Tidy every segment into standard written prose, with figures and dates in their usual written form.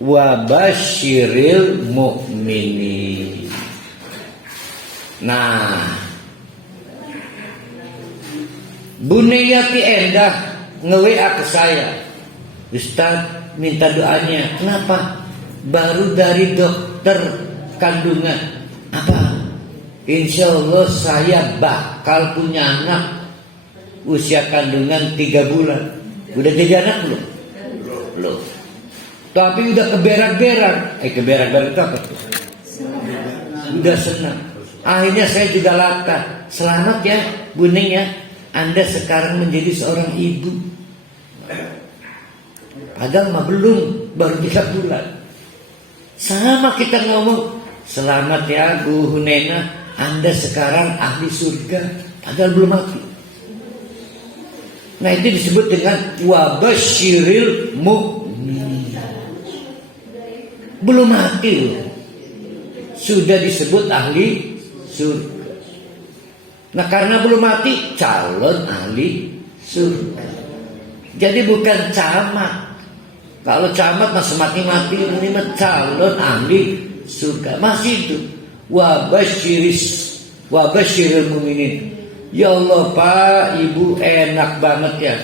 wa basyiril mu'minin. Nah, Buniyati endah nge-WA ke saya, Ustaz minta doanya. Kenapa? Baru dari dokter kandungan. Apa? Insya Allah saya bakal punya anak usia kandungan 3 bulan. Udah jadi anak belum? Belum. Tapi udah keberak-berak. Keberak-berak itu apa? Udah senang. Akhirnya saya juga latah. Selamat ya Bu Ning ya, Anda sekarang menjadi seorang ibu. Padahal mah belum, baru 3 bulan. Sama kita ngomong, selamat ya Bu Hunena, Anda sekarang ahli surga. Padahal belum mati. Nah itu disebut dengan wabasyiril mu'min. Belum mati loh, sudah disebut ahli surga. Nah karena belum mati, calon ahli surga. Jadi bukan camat. Kalau camat masih mati-mati, ini mah calon ahli surga. Masih itu wabasyiril mu'minin. Ya Allah Pak, Ibu enak banget ya.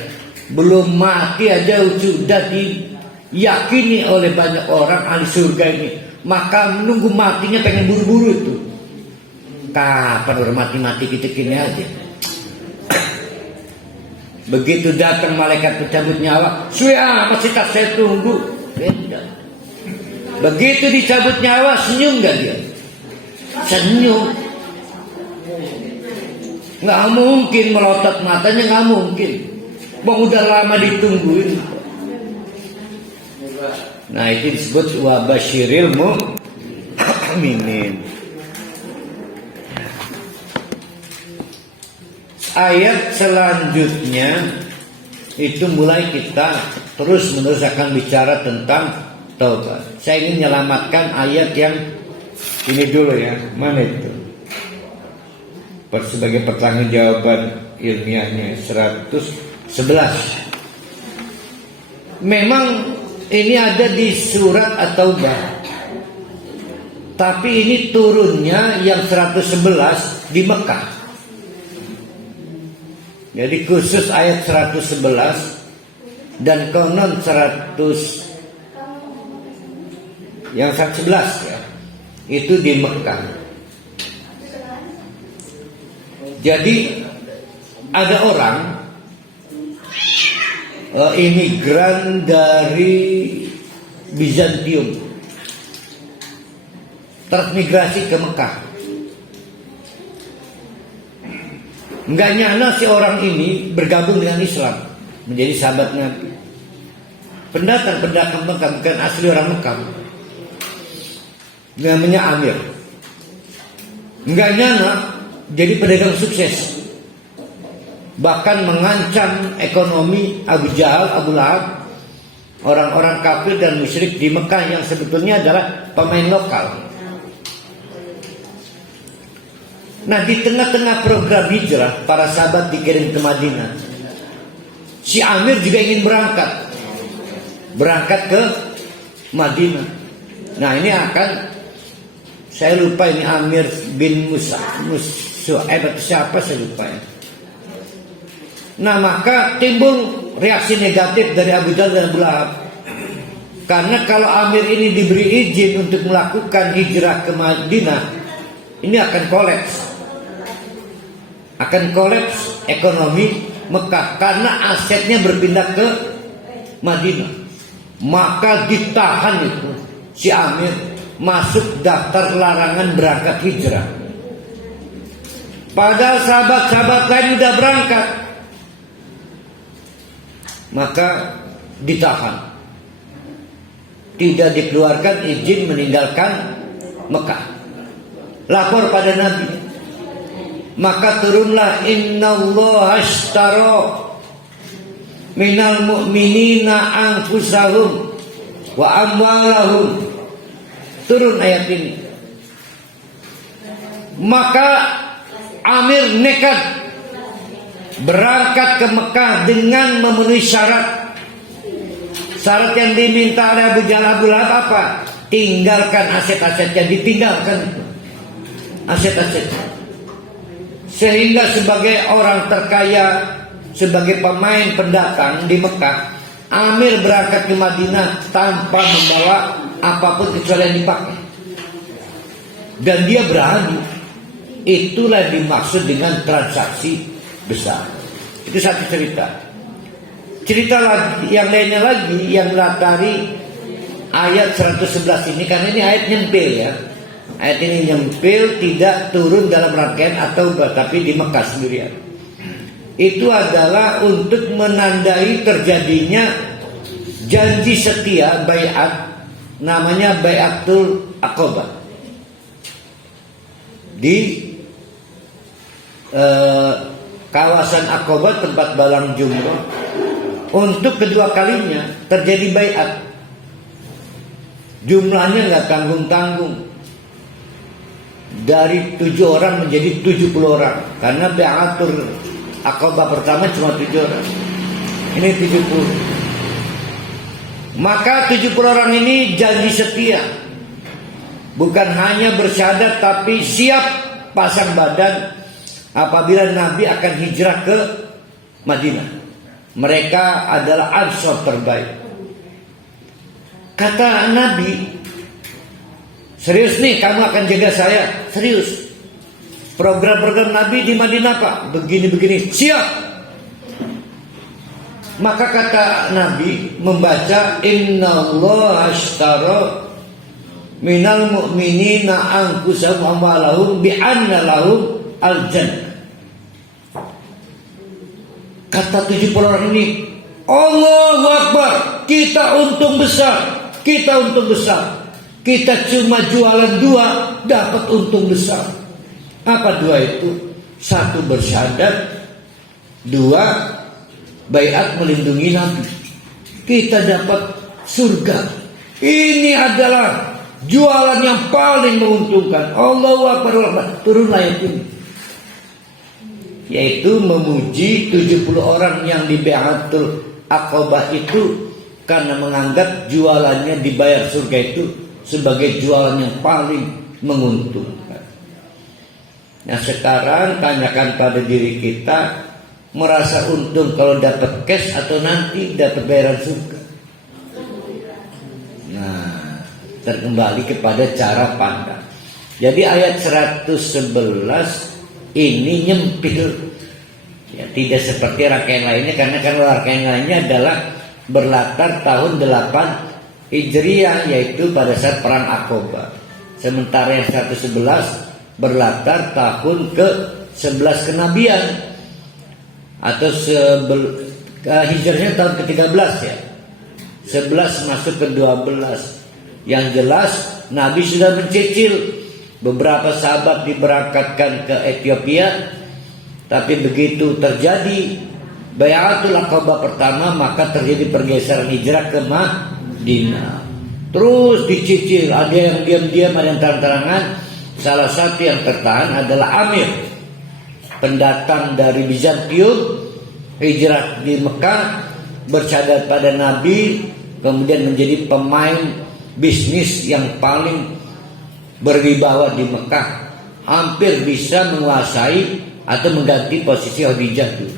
Belum mati aja sudah diyakini oleh banyak orang ahli surga ini. Maka menunggu matinya pengen buru-buru itu. Kapan orang mati-mati kita kini aja. Begitu datang malaikat pencabut nyawa, suya masih tak saya tunggu. Beda. Begitu dicabut nyawa, senyum gak dia? Senyum. Nggak mungkin melotot matanya, nggak mungkin. Bang udah lama ditungguin. Nah itu disebut wabasyiril mu'minin. Ayat selanjutnya itu mulai kita terus-menerus akan bicara tentang taubat. Saya ingin menyelamatkan ayat yang ini dulu ya. Mana itu? Sebagai pertanggungjawaban ilmiahnya 111. Memang ini ada di surat At-Taubah, tapi ini turunnya yang 111 di Mekah. Jadi khusus ayat 111 dan konon 111 ya, itu di Mekah. Jadi ada orang imigran dari Bizantium transmigrasi ke Mekah. Enggak nyana si orang ini bergabung dengan Islam, menjadi sahabat Nabi. Pendatang Mekah, bukan asli orang Mekah. Namanya Amir. Enggak nyana jadi pedagang sukses, bahkan mengancam ekonomi Abu Jahal, Abu Lahab, orang-orang kafir dan musyrik di Mekah yang sebetulnya adalah pemain lokal. Nah di tengah-tengah program hijrah, para sahabat dikirim ke Madinah. Si Amir juga ingin berangkat ke Madinah. Nah ini akan, saya lupa ini Amir bin Su'aib atau siapa saya lupa ya. Nah maka timbul reaksi negatif dari Abu Jahal dan Abu Lahab. Karena kalau Amir ini diberi izin untuk melakukan hijrah ke Madinah, ini akan kolaps ekonomi Mekah karena asetnya berpindah ke Madinah. Maka ditahan itu si Amir, masuk daftar larangan berangkat hijrah. Padahal sahabat-sahabat lain udah berangkat, maka ditahan, tidak dikeluarkan izin meninggalkan Mekah. Lapor pada Nabi, maka turunlah innallaha ashtara minal mu'minina anfusahum wa amwalahum. Turun ayat ini. Maka Amir nekat berangkat ke Mekah dengan memenuhi syarat Syarat yang diminta oleh Abu Jahal Abu Lahab apa? Tinggalkan aset-asetnya, ditinggalkan aset-asetnya. Sehingga sebagai orang terkaya, sebagai pemain pendatang di Mekah, Amir berangkat ke Madinah tanpa membawa apapun kecuali yang dipakai. Dan dia berani. Itulah yang dimaksud dengan transaksi besar. Itu satu cerita. Cerita lagi, yang lainnya lagi yang melatari ayat 111 ini, karena ini ayat nyempil ya. Ayat ini nyempil, tidak turun dalam rangkaian atau tapi di Mekah sendirian. Itu adalah untuk menandai terjadinya janji setia baiat, namanya Baiatul Aqabah di kawasan Aqabah, tempat Balang Jumroh. Untuk kedua kalinya terjadi baiat. Jumlahnya nggak tanggung-tanggung, dari 7 orang menjadi 70 orang. Karena Baiatul Aqabah pertama cuma 7 orang, ini 70. Maka 70 orang ini janji setia. Bukan hanya bersyahadat, tapi siap pasang badan apabila Nabi akan hijrah ke Madinah. Mereka adalah Ansor terbaik. Kata Nabi, serius nih kamu akan jaga saya? Serius. Program-program Nabi di Madinah Pak, begini-begini, siap. Maka kata Nabi membaca, Innallaha ashtara minal mu'minina anfusahum amwalahum bi'anna lahum al-jannah. Kata 70 orang ini, Allahu Akbar, kita untung besar, kita untung besar. Kita cuma jualan 2, dapat untung besar. Apa 2 itu? 1 bersyahadat, 2 baiat melindungi Nabi. Kita dapat surga. Ini adalah jualan yang paling menguntungkan. Allahu Akbar, turun ayat ini, yaitu memuji 70 orang yang di Baiatul Aqabah itu karena menganggap jualannya dibayar surga itu sebagai jualan yang paling menguntungkan. Nah sekarang tanyakan pada diri kita, merasa untung kalau dapat cash atau nanti dapat bayaran surga? Nah, terkembali kepada cara pandang. Jadi ayat 111 ini nyempil ya, tidak seperti rangkaian lainnya, karena kan rangkaian lainnya adalah berlatar tahun 8 Hijriah, yaitu pada saat perang Aqabah. Sementara yang 111 berlatar tahun ke-11 kenabian, atau hijrahnya tahun ke-13 ya. 11 masuk ke-12. Yang jelas Nabi sudah mencicil. Beberapa sahabat diberangkatkan ke Ethiopia, tapi begitu terjadi Baiatul Aqabah pertama, maka terjadi pergeseran hijrah ke Madinah. Terus dicicil, ada yang diam-diam, ada yang terang-terangan. Salah satu yang tertahan adalah Amir, pendatang dari Bizantium, hijrah di Mekah, bersyahadat pada Nabi, kemudian menjadi pemain bisnis yang paling berwibawa di Mekah, hampir bisa menguasai atau mengganti posisi Khadijah dulu.